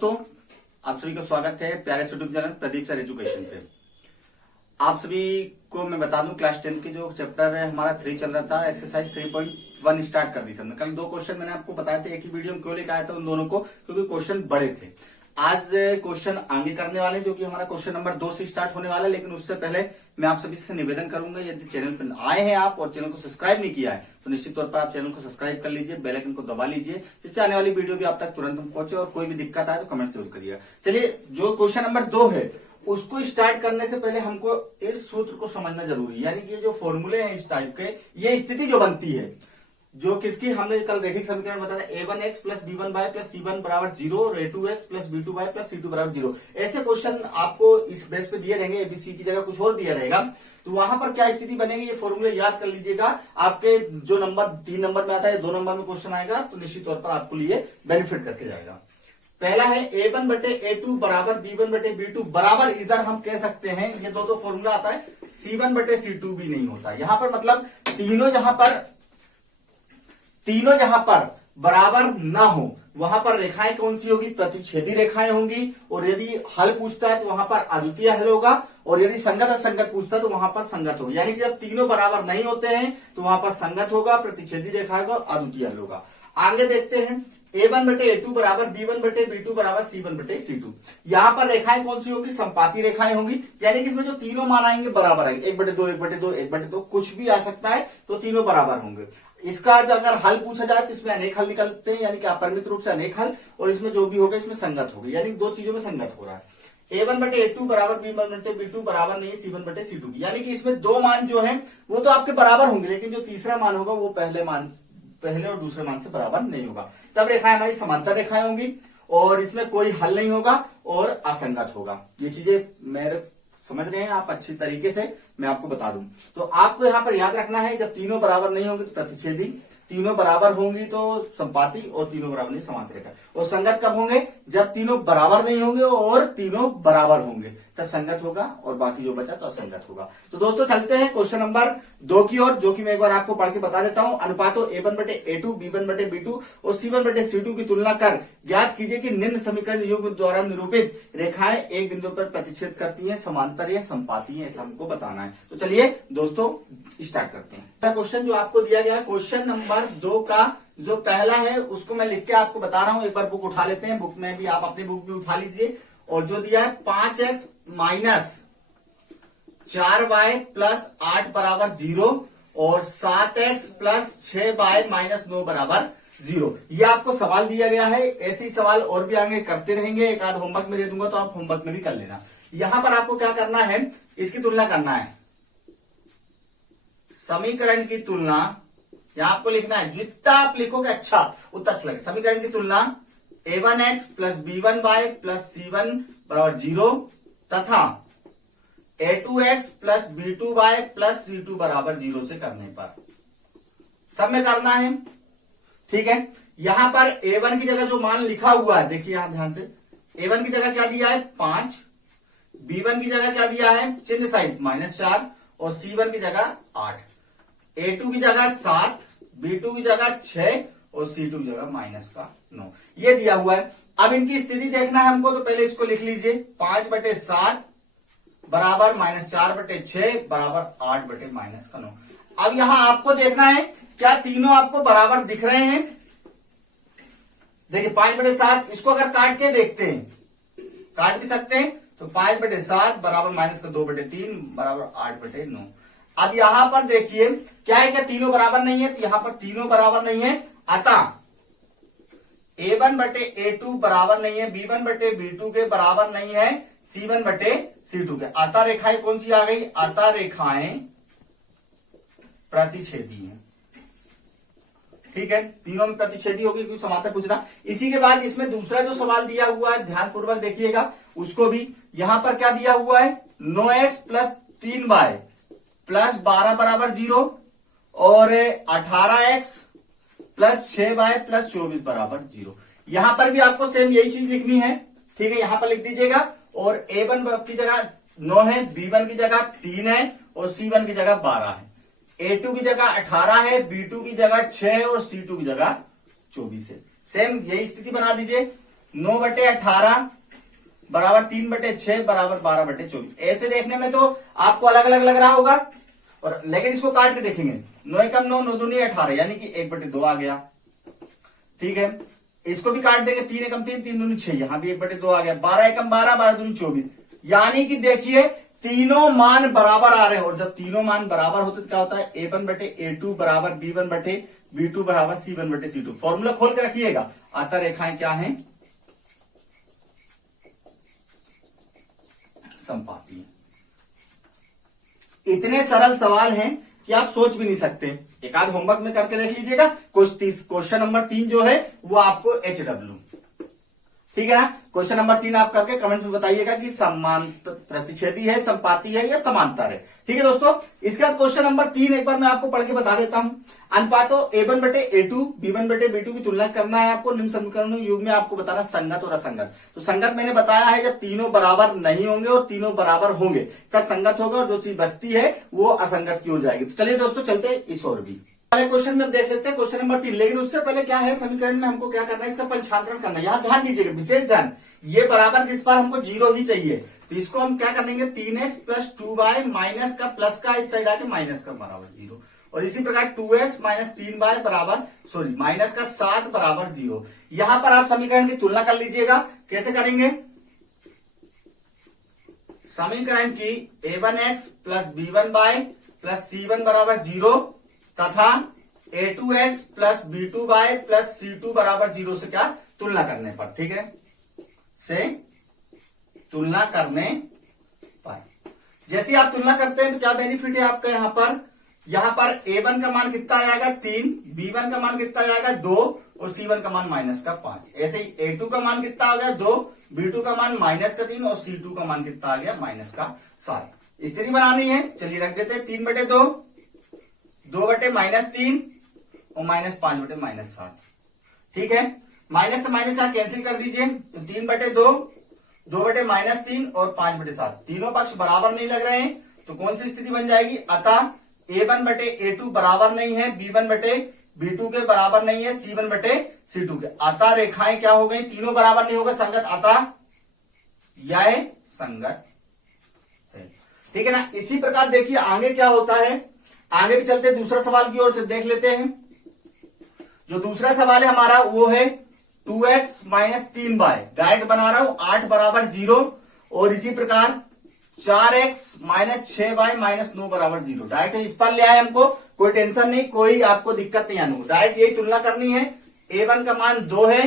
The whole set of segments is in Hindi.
दोस्तों, आप सभी का स्वागत है प्यारे YouTube channel Pradeep sir education पे। आप सभी को मैं बता दूं, क्लास 10 के जो चैप्टर है हमारा 3 चल रहा था, एक्सरसाइज 3.1 स्टार्ट कर दी सर ने। कल 2 क्वेश्चन मैंने आपको बताए थे, एक ही वीडियो में क्यों लेकर आया था उन दोनों को, क्योंकि क्वेश्चन बड़े थे। आज क्वेश्चन आगे करने वाले जो कि हमारा क्वेश्चन नंबर 2 से स्टार्ट होने वाला है, लेकिन उससे पहले मैं आप सभी से निवेदन करूंगा, यदि चैनल पर आए हैं आप और चैनल को सब्सक्राइब नहीं किया है तो निश्चित तौर पर आप चैनल को सब्सक्राइब कर लीजिए, बेल आइकन को दबा लीजिए, जिससे आने वाली वीडियो भी आप तक तुरंत पहुंचे। और कोई भी दिक्कत आए तो कमेंट जरूर करिएगा। चलिए, जो क्वेश्चन नंबर 2 है उसको स्टार्ट करने से पहले हमको इस सूत्र को समझना जरूरी है, यानी कि ये जो फॉर्मूले हैं इस टाइप के, ये स्थिति जो बनती है, जो किसकी हमने कल रैखिक समीकरण बताया, a1x plus b1y plus c1 बराबर 0 और a2x plus b2y plus c2 बराबर 0। ऐसे क्वेश्चन आपको इस बेस पे दिए रहेंगे, एबीसी की जगह कुछ और दिया रहेगा, तो वहां पर क्या स्थिति बनेगी ये फॉर्मूले याद कर लीजिएगा। आपके जो नंबर 3 नंबर में आता है, 2 नंबर में क्वेश्चन आएगा, तो निश्चित तौर पर आपको लिए बेनिफिट करके जाएगा। पहला है a1 बटे a2 बराबर b1 बटे b2 बराबर, इधर हम कह सकते हैं ये दो फॉर्मूला आता है, c1 बटे c2 भी नहीं होता यहाँ पर, मतलब तीनों जहां पर बराबर ना हो वहां पर रेखाएं कौन सी होगी, प्रतिच्छेदी रेखाएं होंगी। और यदि हल पूछता है तो वहां पर अद्वितीय हल होगा, और यदि संगत असंगत पूछता है तो वहां पर संगत होगा। यानी कि जब तीनों बराबर नहीं होते हैं तो वहां पर संगत होगा, प्रतिच्छेदी रेखा होगा, अद्वितीय हल होगा। आगे देखते हैं, a1 बटे a2 बराबर b1 बटे b2 बराबर c1 बटे c2। यहां पर रेखाएं कौन सी होगी, संपाती रेखाएं होंगी, यानी कि इसमें जो तीनों मान आएंगे बराबर आएंगे, 1/2 1/2 1/2 कुछ भी आ सकता है, तो तीनों बराबर होंगे। इसका अगर हल पूछा जाए तो इसमें अनेक हल निकलते हैं, यानी कि अपरिमित रूप से अनेक हल, और इसमें जो भी होगा इसमें संगत होगी, यानी 2 चीजों में संगत हो रहा है। a1 बटे a2 बराबर b1 बटे b2 बराबर नहीं है c1 बटे c2 की, यानी कि इसमें 2 मान जो है वो तो आपके बराबर होंगे, लेकिन जो तीसरा मान होगा वो पहले और दूसरे मान से बराबर नहीं होगा। तब रेखाएं हमारी समांतर रेखाएं होंगी और इसमें कोई हल नहीं होगा और असंगत होगा। ये चीजें मेरे समझ रहे हैं आप अच्छी तरीके से, मैं आपको बता दूं। तो आपको यहां पर याद रखना है, जब तीनों बराबर नहीं होंगे तो प्रतिच्छेदी, तीनों बराबर होंगी तो संपाती, और तीनों बराबर नहीं समांतर रेखा। और संगत कब होंगे, जब तीनों बराबर नहीं होंगे और तीनों बराबर होंगे, तब संगत होगा, और बाकी जो बचा तो असंगत होगा। तो दोस्तों चलते हैं क्वेश्चन नंबर 2 की ओर, जो कि मैं एक बार आपको पढ़ के बता देता हूं। अनुपातों a1 बटे a2 b1 बटे b2 और c1 बटे c2 की तुलना कर ज्ञात कीजिए कि निम्न समीकरण युग्म द्वारा निरूपित रेखाएं एक बिंदु पर प्रतिच्छेद करती हैं, समांतर या संपाती हैं, ऐसा हमको बताना है। तो चलिए दोस्तों स्टार्ट करते हैं। क्वेश्चन जो आपको दिया गया है, क्वेश्चन नंबर 2 का जो पहला है उसको मैं लिख के आपको बता रहा हूं। एक बार बुक उठा लेते हैं, बुक में भी आप अपनी बुक भी उठा लीजिए। और जो दिया है 5x माइनस 4y प्लस 8 बराबर 0 और 7x प्लस 6y माइनस 9 बराबर 0, ये आपको सवाल दिया गया है। ऐसे ही सवाल और भी आगे करते रहेंगे, एक आध होमवर्क में दे दूंगा तो आप होमवर्क में भी कर लेना। यहां पर आपको क्या करना है, इसकी तुलना करना है, समीकरण की तुलना यहां आपको लिखना है। जितना आप लिखोगे अच्छा उतना अच्छा लगेगा। समीकरण की तुलना a1x plus b1y plus c1 बराबर 0 तथा a2x plus b2y plus c2 बराबर 0 से करने पर सब में करना है, ठीक है। यहां पर a1 की जगह जो मान लिखा हुआ है, देखिए यहां ध्यान से, a1 की जगह क्या दिया है 5, b1 की जगह क्या दिया है चिन्ह सहित -4 और c1 की जगह 8, a2 की जगह 7, b2 की जगह 6 और c2 की जगह -9, ये दिया हुआ है। अब इनकी स्थिति देखना है हमको, तो पहले इसको लिख लीजिए, 5/7 बराबर -4/6 बराबर 8/-9। अब यहां आपको देखना है क्या तीनों आपको बराबर दिख रहे हैं। देखिए 5/7, इसको अगर काट के देखते हैं, काट भी सकते हैं, तो 5/7 बराबर -2/3 बराबर 8/9। अब यहां पर देखिए क्या है, क्या तीनों बराबर नहीं है, तो यहां पर तीनों बराबर नहीं है, अतः a1 बटे a2 बराबर नहीं है, b1 बटे b2 के बराबर नहीं है, c1 बटे c2 के। अतः रेखाएं कौन सी आ गई, अतः रेखाएं प्रतिच्छेदी हैं, ठीक है। तीनों में प्रतिच्छेदी होगी क्योंकि समांतर पूछना। इसी के बाद इसमें दूसरा जो सवाल दिया हुआ है, ध्यानपूर्वक देखिएगा उसको भी। यहां पर क्या दिया हुआ है, 9x प्लस 3y प्लस 12 बराबर 0 और 18x प्लस 6y प्लस 24 बराबर 0। यहां पर भी आपको सेम यही चीज लिखनी है, ठीक है। यहां पर लिख दीजिएगा, और a1 की जगह 9 है, b1 की जगह 3 है और c1 की जगह 12 है, a2 की जगह 18 है, b2 की जगह 6 और c2 की जगह 24 है। सेम यही स्थिति बना दीजिए। 9/18 बराबर 3/6 बराबर 12/24। ऐसे देखने में तो आपको अलग अलग लग रहा होगा, और लेकिन इसको काट के देखेंगे। 9 एकम 9, 9 दूनी 18, यानी कि 1/2 आ गया। ठीक है, इसको भी काट देंगे। 3 एकम 3, 3 दूनी 6, यहां भी 1/2 आ गया। 12 एकम 12, 12 दूनी 24, यानी कि देखिए तीनों मान बराबर आ रहे हैं। और जब तीनों मान बराबर होते तो क्या होता है, A1/A2 बराबर B1/B2 बराबर C1/C2। फॉर्मूला खोल के रखिएगा। अतः रेखाएं क्या हैं, समपाती। इतने सरल सवाल हैं कि आप सोच भी नहीं सकते। एक आध होमवर्क में करके देख लीजिएगा। क्वेश्चन नंबर 3 जो है वो आपको HW, ठीक है ना। क्वेश्चन नंबर 3 आप करके कमेंट्स में बताइएगा कि समान प्रतिच्छेदी है, समपाती है या समांतर है। ठीक है दोस्तों, इसके बाद क्वेश्चन नंबर 3 एक बार मैं आपको पढ़ के बता देता हूं। अनुपातों A1/A2 B1/B2 की तुलना करना है आपको। निम्न समीकरणों युग में आपको बताना संगत और असंगत। तो संगत मैंने बताया है जब तीनों बराबर नहीं होंगे और तीनों बराबर होंगे तब संगत होगा, और जो चीज बचती है वो असंगत की ओर जाएगी। तो चलिए दोस्तों चलते इस ओर भी। पहले क्वेश्चन में देख लेते हैं क्वेश्चन नंबर 3। लेकिन उससे पहले क्या है, समीकरण में हमको क्या करना है, इसका पंचांतरण करना है। यहाँ ध्यान दीजिएगा, विशेष ध्यान। ये बराबर किस बार हमको 0 ही चाहिए, तो इसको हम क्या करेंगे, 3x + 2y माइनस का प्लस का इस साइड आके माइनस का बराबर 0। और इसी प्रकार 2x - 3y बराबर माइनस का 7 बराबर 0। यहां पर आप समीकरण की तुलना कर लीजिएगा। कैसे करेंगे, समीकरण की A1x + B1y + C1 बराबर 0 तथा A2x + B2y + C2 बराबर 0 से क्या तुलना करने पर, ठीक है, से तुलना करने पर। जैसे आप तुलना करते हैं तो क्या बेनिफिट है आपका, यहां पर A1 का मान कितना आएगा 3, B1 का मान कितना आएगा 2 और C1 का मान -5। ऐसे ही A2 का मान कितना आ गया 2, B2 का मान -3 और C2 का मान कितना आ गया -7। स्थिति बनानी है, चलिए रख देते हैं 3/2, 2/-3 और -5/-7। ठीक है, माइनस से माइनस यहां कैंसिल कर दीजिए, तो 3/2, 2/-3 और 5/7। तीनों पक्ष बराबर नहीं लग रहे हैं, तो कौन सी स्थिति बन जाएगी, अतः A1/A2 बराबर नहीं है, B1/B2 के बराबर नहीं है, C1/C2 के। अतः रेखाएं क्या हो गई, तीनों बराबर नहीं होगा, संगत, अतः यह संगत है। ठीक है ना। इसी प्रकार देखिए आगे क्या होता है, आगे भी चलते दूसरा सवाल की ओर से देख लेते हैं। जो दूसरा सवाल है हमारा वो है 2x - 3y। डायरेक्ट बना रहा हूं, 8 बराबर 0 और इसी प्रकार 4x - 6y - 9 बराबर 0। डायरेक्ट इस पर ले आए हमको, कोई टेंशन नहीं, कोई आपको दिक्कत नहीं आनी। डायरेक्ट यही तुलना करनी है। A1 का मान 2 है,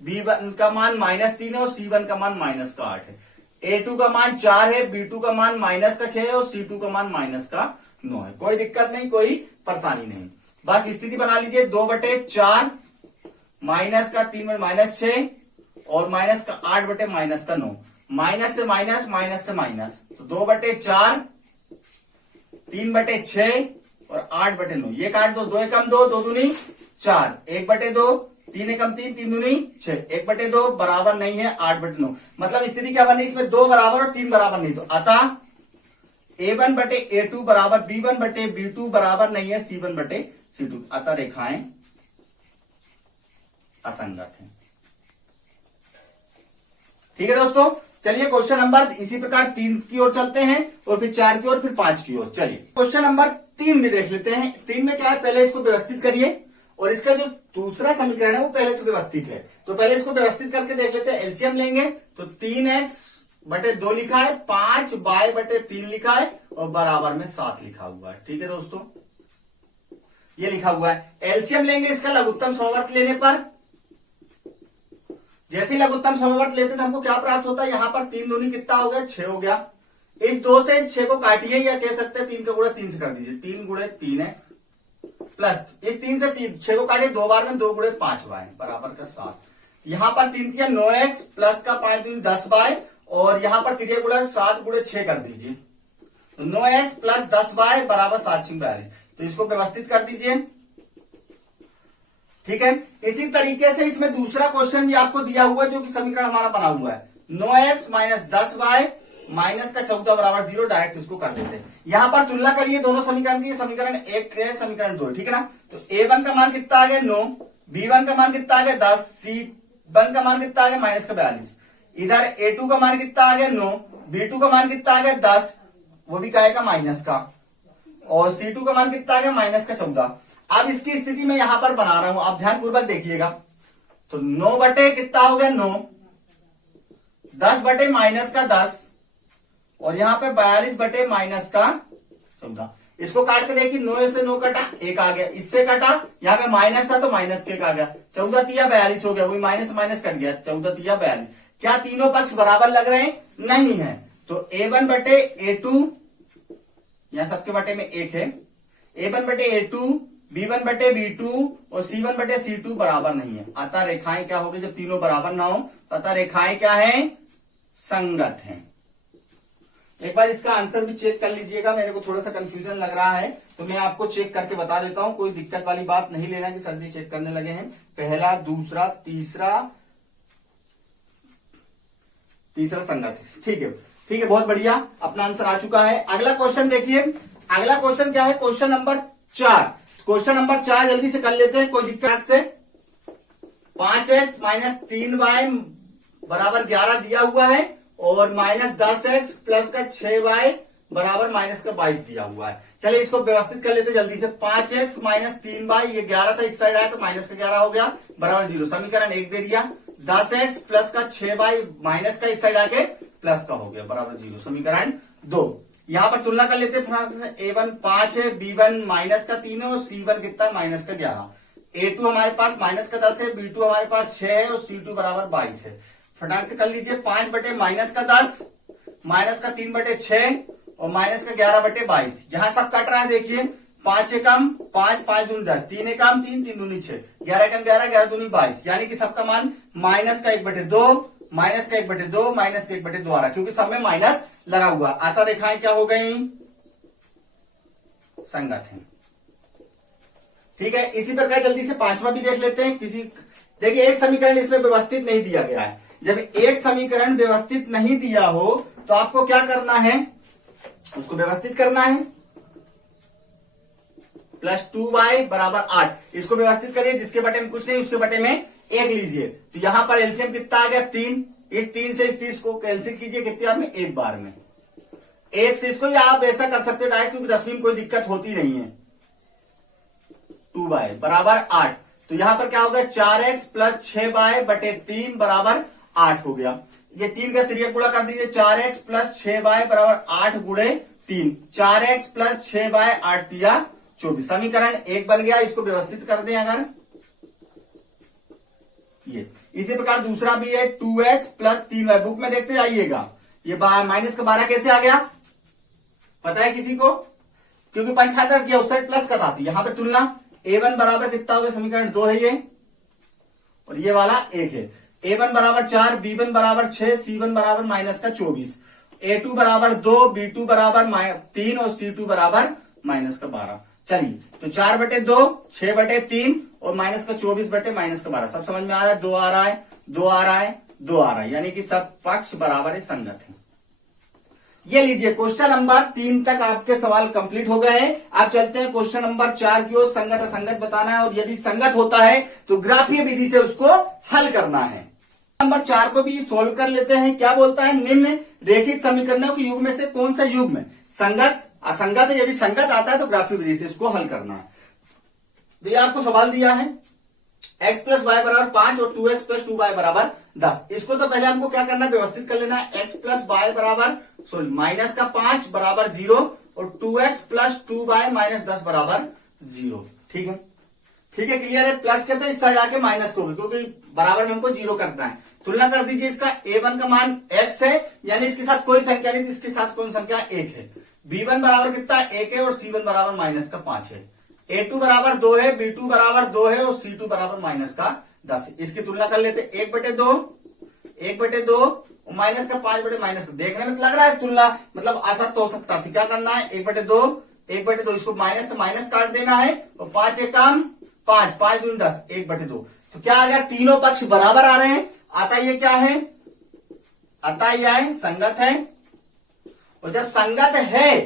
B1 का मान -3 है और C1 का मान -8 है। A2 का मान 4 है, B2 का मान -6 है और C2 का मान -9 है। कोई दिक्कत नहीं, कोई परेशानी नहीं। बस स्थिति बना लीजिए, 2/4 -3 -6 और -8/-9। माइनस से माइनस, माइनस से माइनस, तो 2/4, 3/6 और 8/9। ये काट दो, 2 एकम 2, 2 दूनी 4, 1/2, 3 एकम 3, 3 दूनी 6, 1/2 बराबर नहीं है 8/9। मतलब स्थिति क्या बनी, इसमें 2 बराबर और 3 बराबर नहीं, तो अतः A1/A2 बराबर B1/B2 बराबर नहीं है C1/C2। अतः रेखाएं असंगत है। ठीक है दोस्तों, चलिए क्वेश्चन नंबर इसी प्रकार 3 की ओर चलते हैं और फिर 4 की ओर, फिर 5 की ओर। चलिए क्वेश्चन नंबर 3 में देख लेते हैं। 3 में क्या है, पहले इसको व्यवस्थित करिए और इसका जो दूसरा समीकरण है वो पहले से व्यवस्थित है, तो पहले इसको व्यवस्थित करके देख लेते हैं। एलसीएम लेंगे तो 3x/2 लिखा है, 5y/3 लिखा है और बराबर में 7 लिखा हुआ है। ठीक है दोस्तों, ये लिखा हुआ है। एलसीएम लेंगे इसका लघुत्तम समवर्त लेने पर, जैसे लघुत्तम समवर्त लेते तो हमको क्या प्राप्त होता है, यहां पर 3 दूनी कितना हो गया 6 हो गया। इस 2 से इस 6 को काटिए, या कह सकते हैं 3 का गुणा 3 से कर दीजिए, 3 × 3x प्लस इस 3 से 6 को काटिए 2 बार में, 2 × 5y बराबर का 7। यहां पर 3 × 9x प्लस का 5 × 10y और यहां पर 3 गुणा 7 × 6 कर दीजिए, तो 9x + 10y बराबर 7 × 42। तो इसको व्यवस्थित कर दीजिए। ठीक है, इसी तरीके से इसमें दूसरा क्वेश्चन भी आपको दिया हुआ है, जो कि समीकरण हमारा बना हुआ है 9x - 10y - का 14 बराबर 0। डायरेक्ट इसको कर देते हैं। यहां पर तुलना करिए दोनों समीकरण की, समीकरण 1 है, समीकरण 2, ठीक है ना। तो A1 का मान कितना आ गया 9, B1 का मान कितना आ गया 10, B1 का मान कितना आ गया माइनस का 42, इधर A2 का मान कितना आ गया 9, B2 का मान कितना आ गया 10, वो भी क्या आएगा माइनस का, और C2 का मान कितना आ गया माइनस का 14। अब इसकी स्थिति में यहां पर बना रहा हूं, आप ध्यानपूर्वक देखिएगा। तो 9 बटे कितना हो गया 9, 10 बटे माइनस का 10, और यहां पे 42 बटे माइनस का 14। इसको काट के देखिए, 9 से 9 कटा, 1 आ गया, इससे कटा, यहाँ पे माइनस था तो माइनस के 1 आ गया, 14 तिया 42 हो गया, वही माइनस माइनस कट गया, 14 तिया 42। क्या तीनों पक्ष बराबर लग रहे हैं? नहीं है। तो A1 बटे A2, यहां सबके बटे में 1 है, A1 बटे A2, B1 बटे B2 और C1 बटे C2 बराबर नहीं है। अतः रेखाएं क्या होगी जब तीनों बराबर ना हो? अतः रेखाएं क्या है? संगत हैं। एक बार इसका आंसर भी चेक कर लीजिएगा, मेरे को थोड़ा सा कंफ्यूजन लग रहा है तो मैं आपको चेक करके बता देता हूं। कोई दिक्कत वाली बात नहीं लेना कि सर जी चेक करने लगे हैं। पहला, दूसरा, तीसरा संगत है। ठीक है, ठीक है, बहुत बढ़िया, अपना आंसर आ चुका है। अगला क्वेश्चन देखिए, अगला क्वेश्चन क्या है? Question number 4। क्वेश्चन नंबर 4 जल्दी से कर लेते हैं, कोई दिक्कत से। 5x माइनस 3y बराबर 11 दिया हुआ है और माइनस 10x प्लस का 6y बराबर माइनस का 22 दिया हुआ है। चलिए इसको व्यवस्थित कर लेते जल्दी से। 5x माइनस 3y, ये 11 था, इस साइड आया तो माइनस का 11 हो गया, बराबर 0। समीकरण 1 दे दिया। 10x प्लस का 6y माइनस का इस साइड आके प्लस का हो गया, बराबर 0। समीकरण 2। यहां पर तुलना कर लेते हैं। A1 5 है, B1 माइनस का 3 है और C1 कितना माइनस का 11। A2 हमारे पास माइनस का 10 है, B2 हमारे पास 6 है और C2 बराबर 22 है। फटाक से कर लीजिए। 5 बटे माइनस का 10, माइनस का 3 बटे 6 और माइनस का 11 बटे 22। यहां सब कट रहा है, देखिए 5 एकम 5, 5 दूनी 10, 3 एकम 3, 3 दूनी 6, 11 एकम 11, 11 दूनी 22। यानी कि सबका मान माइनस का 1/2, माइनस का 1/2, माइनस का 1/2 आ रहा है, क्योंकि सब में माइनस लगा हुआ। अतः रेखाएं क्या हो गई? संगत हैं। ठीक है, इसी प्रकार जल्दी से 5वां भी देख लेते हैं। देखिए एक समीकरण इसमें व्यवस्थित नहीं दिया गया है। जब एक समीकरण व्यवस्थित नहीं दिया हो तो आपको क्या करना है? उसको व्यवस्थित करना है। प्लस 2y बराबर 8, इसको व्यवस्थित करिए। जिसके बटे में कुछ नहीं, उसके बटे में 1 लीजिए। तो यहां पर एलसीएम कितना आ गया? 3। इस 3 से इस 30 को कैंसिल कीजिए, कितनी बार में? 1 बार में। 1 से इसको, या आप ऐसा कर सकते हो डायरेक्ट, क्योंकि 10वीं में कोई दिक्कत होती नहीं है। 2y बराबर 8, तो यहां पर क्या होगा? 4x प्लस 6y बटे 3 बराबर 8 हो गया। ये 3 का तिर्यक गुणा कर दीजिए। 4x प्लस 6y बराबर 8 गुणे 3, 4x प्लस 6y 8 दिया 24। समीकरण 1 बन गया। इसको व्यवस्थित कर दें अगर, ये इसी प्रकार दूसरा भी है। 2x प्लस 3y, बुक में देखते जाइएगा। ये माइनस का 12 कैसे आ गया पता है किसी को? क्योंकि पंचहातर किया, उस साइड प्लस का था। तो यहां पे तुलना A1 बराबर कितना हो गया? समीकरण 2 है ये, और ये वाला 1 है। A1 बराबर 4, B1 बराबर 6, C1 बराबर माइनस का 24, A2 बराबर 2, B2 बराबर 3 और C2 बराबर माइनस का 12। चलिए, तो 4 बटे 2, 6 बटे 3 और माइनस का 24 बटे माइनस का 12। सब समझ में आ रहा है? 2 आ रहा है, 2 आ रहा है, 2 आ रहा है, यानी कि सब पक्ष बराबर है, संगत है। ये लीजिए, क्वेश्चन नंबर 3 तक आपके सवाल कंप्लीट हो गए हैं। अब चलते हैं क्वेश्चन नंबर 4 की ओर। संगत असंगत बताना है, और यदि संगत होता है तो ग्राफीय विधि से उसको हल करना है। नंबर 4 को भी सोल्व कर लेते हैं। क्या बोलता है? निम्न रेखिक समीकरणों के युग में से कौन सा युग्म संगत असंगत है? यदि संगत आता है तो ग्राफीय विधि से इसको हल करना है। तो ये आपको सवाल दिया है, x प्लस वाई बराबर 5 और 2x प्लस 2y बराबर 10। इसको तो पहले हमको क्या करना है? व्यवस्थित कर लेना है। x प्लस वाई बराबर माइनस का 5 बराबर 0 और 2x प्लस 2y माइनस 10 बराबर 0। ठीक है, ठीक है, क्लियर है? प्लस के तो इस साइड आके माइनस को, क्योंकि बराबर में हमको 0 करना है। तुलना कर दीजिए। इसका A1 का मान x है, यानी इसके साथ कोई संख्या नहीं, इसके साथ कौन संख्या? 1 है। B1 बराबर कितना? 1 है और C1 बराबर माइनस का 5 है। A2 बराबर 2 है, B2 बराबर 2 है और C2 बराबर माइनस का 10 है। इसकी तुलना कर लेते। 1/2, 1/2 और माइनस का 5 बटे माइनस का। देखने में तो लग रहा है तुलना मतलब असत्य हो सकता थी। क्या करना है? 1/2, 1/2, इसको माइनस से माइनस काट देना है और 5 एकम 5, 5 दूनी 10, 1/2। तो क्या अगर तीनों पक्ष बराबर आ रहे हैं, अतः ये क्या है? अतः यह है संगत है। और जब संगत है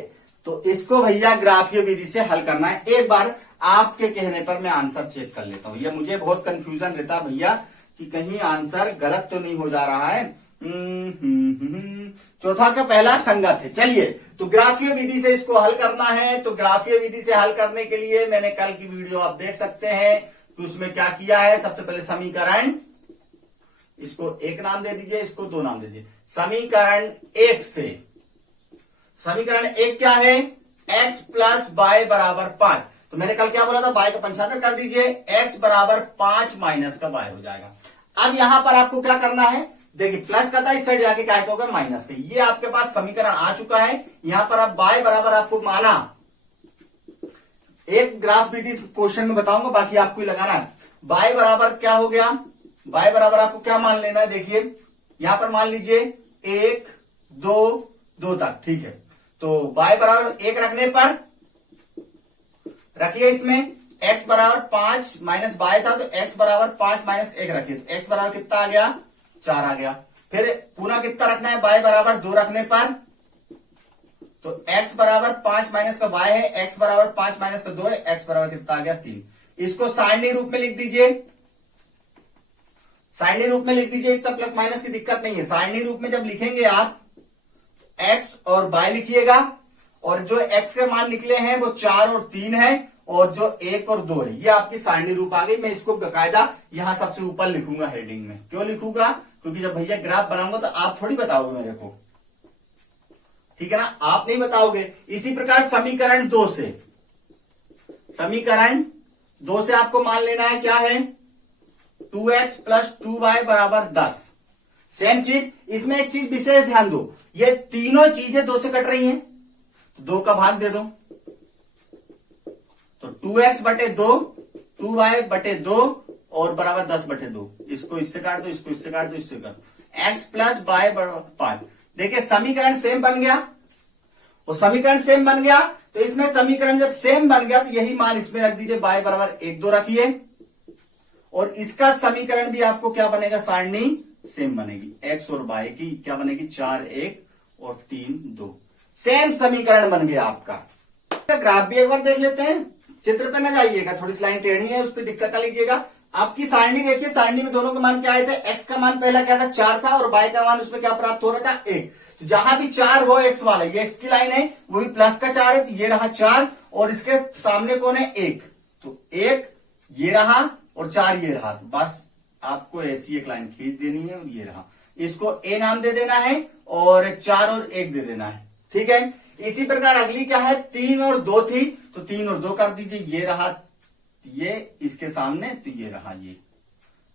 तो इसको भैया ग्राफीय विधि से हल करना है। एक बार आपके कहने पर मैं आंसर चेक कर लेता हूं। ये मुझे बहुत कंफ्यूजन रहता भैया कि कहीं आंसर गलत तो नहीं हो जा रहा है। चौथा का पहला संगत है। चलिए, तो ग्राफीय विधि से इसको हल करना है। तो ग्राफीय विधि से हल करने के लिए मैंने कल की वीडियो आप देख सकते हैं कि उसमें क्या किया है। सबसे पहले समीकरण, इसको एक नाम दे दीजिए, इसको दो नाम दे दीजिए। समीकरण एक से, समीकरण एक क्या है, x प्लस वाई बराबर 5। तो मैंने कल क्या बोला था, y का 75 कर दीजिए, x बराबर 5 माइनस का y हो जाएगा। अब यहां पर आपको क्या करना है, देखिए प्लस का था, इस साइड जाके क्या होगा माइनस का। ये आपके पास समीकरण आ चुका है। यहां पर आप y बराबर आपको माना, एक ग्राफ विधि क्वेश्चन में बताऊंगा, बाकी आपको ही लगाना है। y बराबर क्या हो गया, y बराबर आपको क्या मान लेना है, देखिए यहां पर मान लीजिए 1 2 2 तक, ठीक है। तो y बराबर 1 रखने पर रखिए, इसमें x बराबर 5 माइनस y था, तो x बराबर 5 माइनस 1 रखिए, तो x बराबर कितना आ गया, 4 आ गया। फिर पुनः कितना रखना है, y बराबर 2 रखने पर, तो x बराबर 5 माइनस का y है, x बराबर 5 माइनस का 2 है, x बराबर कितना आ गया 3। इसको सारणी रूप में लिख दीजिए, सारणी रूप में लिख दीजिए, इतना प्लस माइनस की दिक्कत नहीं है। सारणी रूप में जब लिखेंगे आप x और y लिखिएगा, और जो x के मान निकले हैं वो 4 और 3 है, और जो 1 और 2 है, ये आपकी सारणी रूप आ गई। मैं इसको बकायदा यहां सबसे ऊपर लिखूंगा हेडिंग में। क्यों लिखूंगा, क्योंकि जब भैया ग्राफ बनाऊंगा तो आप थोड़ी बताओगे मेरे को, ठीक है ना, आप नहीं बताओगे। इसी प्रकार समीकरण 2 से, समीकरण 2 से आपको मान लेना है क्या है, 2x प्लस 2y बराबर 10। सेम चीज, इसमें एक चीज विशेष ध्यान दो, ये तीनों चीजें 2 से कट रही हैं, 2 का भाग दे दो, तो 2x बटे 2, 2y बटे 2 और बराबर 10 बटे 2। इसको इससे काट दो, इसको इससे काट दो, इससे काट दो, x प्लस वाई बराबर 5। देखिए समीकरण सेम बन गया, और समीकरण सेम बन गया, तो इसमें समीकरण जब सेम बन गया तो यही मान इसमें रख दीजिए, y बराबर 1 2 रखिए, और इसका समीकरण भी आपको क्या बनेगा, सारणी सेम बनेगी, x और y की क्या बनेगी, 4 1 और 3 2। सेम समीकरण बन गया आपका। ग्राफ भी एक बार देख लेते हैं, चित्र पे ना जाइएगा, थोड़ी सी लाइन टेढ़ी है, उस पर दिक्कत ना लीजिएगा। आपकी सारणी देखिए, सारणी में दोनों के मान क्या आए थे, x का मान पहला क्या था 4 था, और y का मान उसमें क्या प्राप्त हो रहा था 1। तो जहां भी 4 हो x वाला, ये x की लाइन है, वो भी प्लस का 4 है, तो ये रहा 4, और इसके सामने कौन है 1, तो 1 ये रहा और 4 ये रहा। तो बस आपको ऐसी एक लाइन खींच देनी है, और ये रहा, इसको a नाम दे देना है, और 4 और 1 दे देना है, ठीक है। इसी प्रकार अगली क्या है, 3 और 2 थी, तो 3 और 2 कर दीजिए, ये रहा ये इसके सामने, तो ये रहा ये,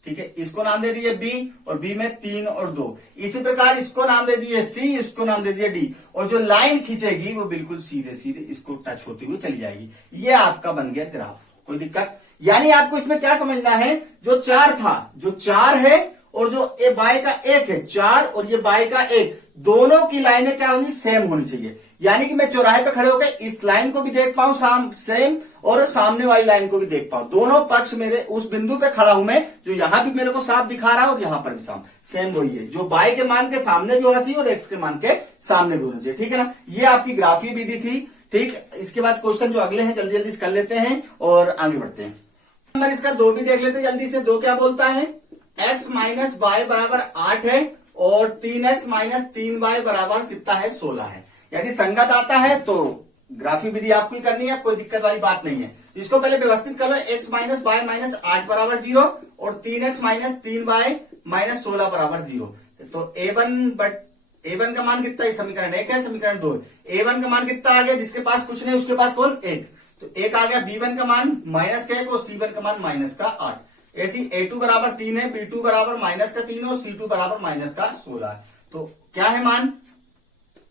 ठीक है। इसको नाम दे दिए b, और b में 3 और 2। इसी प्रकार इसको नाम दे दिए c, इसको नाम दे दिए d, और जो लाइन खींचेगी वो बिल्कुल सीधे सीधे इसको टच होती हुई चली जाएगी। ये आपका बन गया ग्राफ, कोई दिक्कत। यानी आपको इसमें क्या समझना है, जो 4 था, जो 4 है, और जो y का 1 है, 4 और ये y का 1, दोनों की लाइनें क्या होनी, सेम होनी चाहिए। यानी कि मैं चौराहे पे खड़े होकर इस लाइन को भी देख पाऊं सेम, और सामने वाली लाइन को भी देख पाऊं, दोनों पक्ष मेरे उस बिंदु पे खड़ा हूं मैं, जो यहां भी मेरे को साफ दिखा रहा है और यहां पर भी सेम वही है, जो y के मान के सामने भी होना चाहिए और x के मान के सामने भी होना चाहिए, ठीक है ना। ये आपकी ग्राफीय विधि थी, ठीक। इसके बाद क्वेश्चन जो अगले हैं जल्दी जल्दी कर लेते हैं और आगे बढ़ते हैं। नंबर इसका 2 भी देख लेते हैं जल्दी से। 2 क्या बोलता है, x माइनस वाई बराबर 8 है, और 3x माइनस 3y बराबर कितना है, 16 है। यदि संगत आता है तो ग्राफीय विधि आपको ही करनी है, कोई दिक्कत वाली बात नहीं है। इसको पहले व्यवस्थित कर लो, x माइनस वाई माइनस 8 बराबर 0, और 3x माइनस 3y माइनस 16 बराबर 0। तो a1 का मान कितना है, समीकरण 1 है, समीकरण 2 है। a1 का मान कितना आ गया, जिसके पास कुछ नहीं उसके पास कौन 1, तो 1 आ गया। b1 का मान माइनस का 1 और c1 का मान माइनस का 8। ऐसी a2 बराबर 3 है, b2 बराबर माइनस का 3 और c2 बराबर माइनस का 16 है। तो क्या है मान,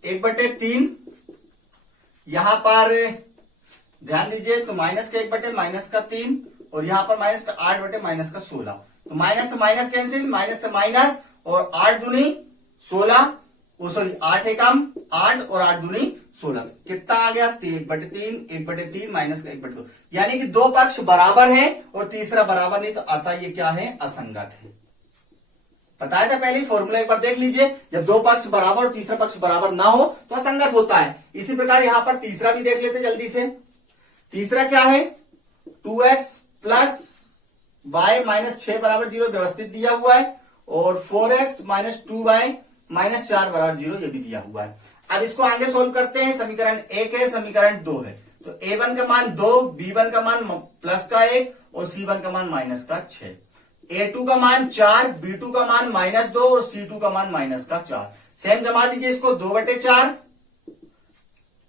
1/3, यहां पर ध्यान दीजिए, तो माइनस का 1/, माइनस का 3, और यहां पर माइनस का 8/, माइनस का 16। तो माइनस से माइनस कैंसिल, माइनस से माइनस, और 8 दूनी 16, सॉरी 8 एकम 8 और 8 दूनी 16, कितना आ गया 1/3, 1/3 माइनस का 1/2। यानी कि दो पक्ष बराबर हैं और तीसरा बराबर नहीं, तो आता ये क्या है, असंगत है। बताया था पहले ही, फॉर्मूला एक बार देख लीजिए, जब दो पक्ष बराबर और तीसरा पक्ष बराबर ना हो तो असंगत होता है। इसी प्रकार यहां पर तीसरा भी देख लेते जल्दी से। तीसरा क्या है, 2x प्लस y माइनस 6 बराबर 0 व्यवस्थित दिया हुआ है, और 4x माइनस 2y माइनस 4 बराबर 0 ये भी दिया हुआ है। अब इसको आगे सोल्व करते हैं। समीकरण 1 है, समीकरण 2 है, तो a1 का मान 2, b1 का मान प्लस का 1 और c1 का मान माइनस का 6, a2 का मान 4, b2 का मान माइनस 2 और c2 का मान माइनस का 4। सेम जमा दीजिए इसको, 2/4,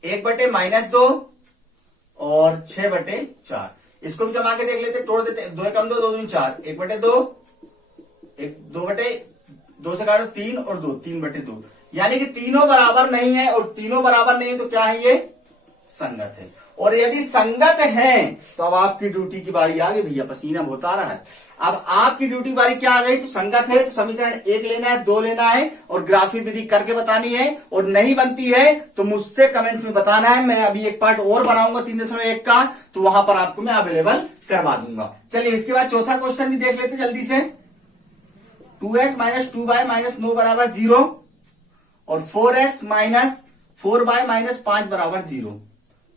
1/-2 और 6/4। इसको भी जमा के देख लेते, तोड़ देते, 2 कम 2, 2 4, 1/2, 2 से काटो 3 और 2, 3/2, यानी कि तीनों बराबर नहीं है, और तीनों बराबर नहीं है तो क्या है, ये संगत है। और यदि संगत है तो अब आपकी ड्यूटी की बारी आ गई भैया, पसीना बहुत आ रहा है। अब आपकी ड्यूटी बारी क्या आ गई, तो संगत है तो समीकरण 1 लेना है, 2 लेना है और ग्राफिक विधि करके बतानी है, और नहीं बनती है तो मुझसे कमेंट्स में बताना है। मैं अभी एक पार्ट और बनाऊंगा 3.1 का, तो वहां पर आपको मैं अवेलेबल करवा दूंगा। चलिए इसके बाद चौथा क्वेश्चन भी देख लेते जल्दी से। 2x माइनस 2y माइनस 9 बराबर 0 और 4x माइनस 4y माइनस 5 बराबर 0।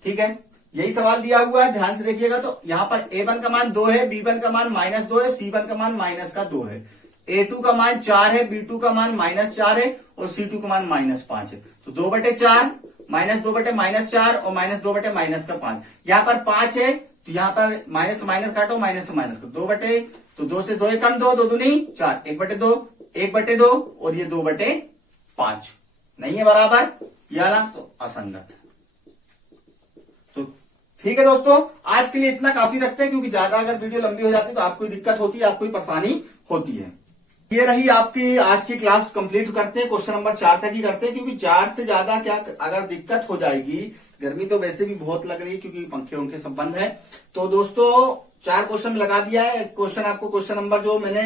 ठीक है, यही सवाल दिया हुआ है, ध्यान से देखिएगा। तो यहां पर a1 का मान 2 है, b1 का मान माइनस 2 है, c1 का मान माइनस का 2 है, a2 का मान 4 है, b2 का मान माइनस 4 है और c2 का मान माइनस 5 है। तो 2/4 माइनस 2/-4 और माइनस 2/- का 5। यहाँ पर 5 है तो यहाँ पर माइनस से माइनस काटो, माइनस से माइनस काटो, 2 से 2 कम 2, 2 दूनी 4, 1/2 और ये 2/5 नहीं है बराबर, या ना तो असंगत। तो ठीक है दोस्तों, आज के लिए इतना काफी रखते हैं, क्योंकि ज्यादा अगर वीडियो लंबी हो जाती है तो आपको दिक्कत होती है, आपको परेशानी होती है। ये रही आपकी आज की क्लास, कंप्लीट करते हैं, क्वेश्चन नंबर 4 तक ही करते हैं, क्योंकि 4 से ज्यादा क्या अगर दिक्कत हो जाएगी, गर्मी तो वैसे भी बहुत लग रही है क्योंकि पंखे उनके सब बंद है। तो दोस्तों 4 क्वेश्चन लगा दिया है। क्वेश्चन आपको क्वेश्चन नंबर जो मैंने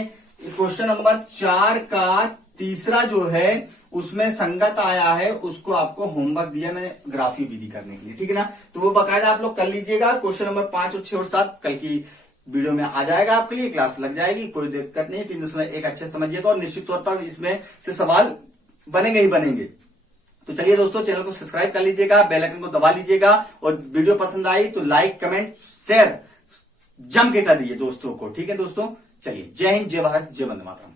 क्वेश्चन नंबर 4 का तीसरा जो है उसमें संगत आया है, उसको आपको होमवर्क दिया मैंने ग्राफिक विधि करने के लिए, ठीक है ना। तो वो बकायदा आप लोग कर लीजिएगा। क्वेश्चन नंबर 5 और 6 और 7 कल की वीडियो में आ जाएगा, आपके लिए क्लास लग जाएगी, कोई दिक्कत नहीं। 3.1 अच्छे समझिएगा, और निश्चित तौर पर इसमें से सवाल बनेंगे ही बनेंगे। तो चलिए दोस्तों, चैनल को सब्सक्राइब कर लीजिएगा, बेल आइकन को दबा लीजिएगा, और वीडियो पसंद आई तो लाइक कमेंट शेयर जम के कर दीजिए दोस्तों को, ठीक है दोस्तों। चलिए, जय हिंद, जय भारत, जय वंदे मातरम।